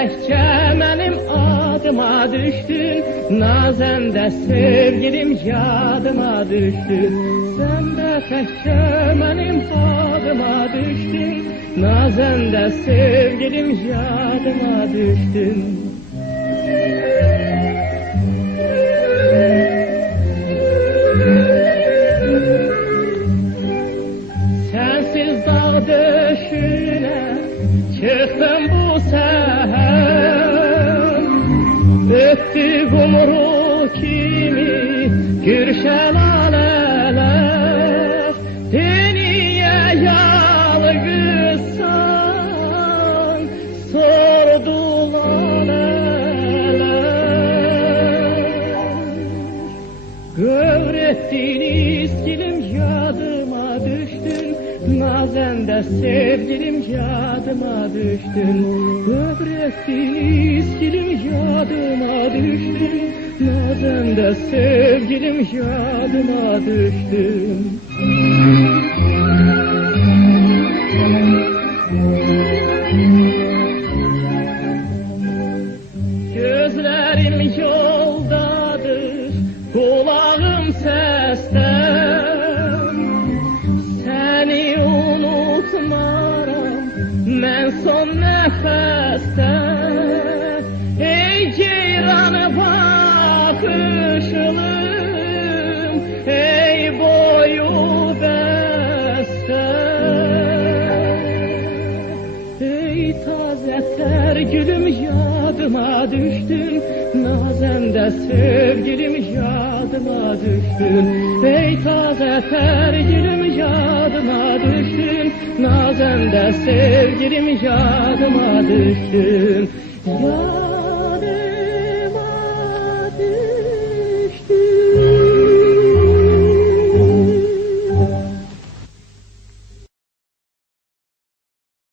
təkcə mənim adıma düşdün, nazəndə sevgilim yadıma düşdün. Sən də təkcə mənim adıma düşdün, nazəndə sevgilim yadıma düşdün. Sensiz dağ döşüne çıktım bu seher, öptü kumru kimi gür şelaleler. Dünya yalgızsan sordular neler. Gövrettiğiniz dilim yadıma düştün, nazende sevgilim yadıma düştün. Böbrettiğiniz dilim yadıma düştün, nazende sevgilim yadıma düştün. Gözlerim yoldadır, kulağım seste. Mən son nəfəsdə ey ceyranı baxışlım, ey boyu bəstə. Ey tazə tər gülüm yadıma düşdün, nazəndə sevgilim yadıma düşdün. Ey tazə tər gülüm yadıma düşdün, nazəndə sevgilim yadıma düşdün.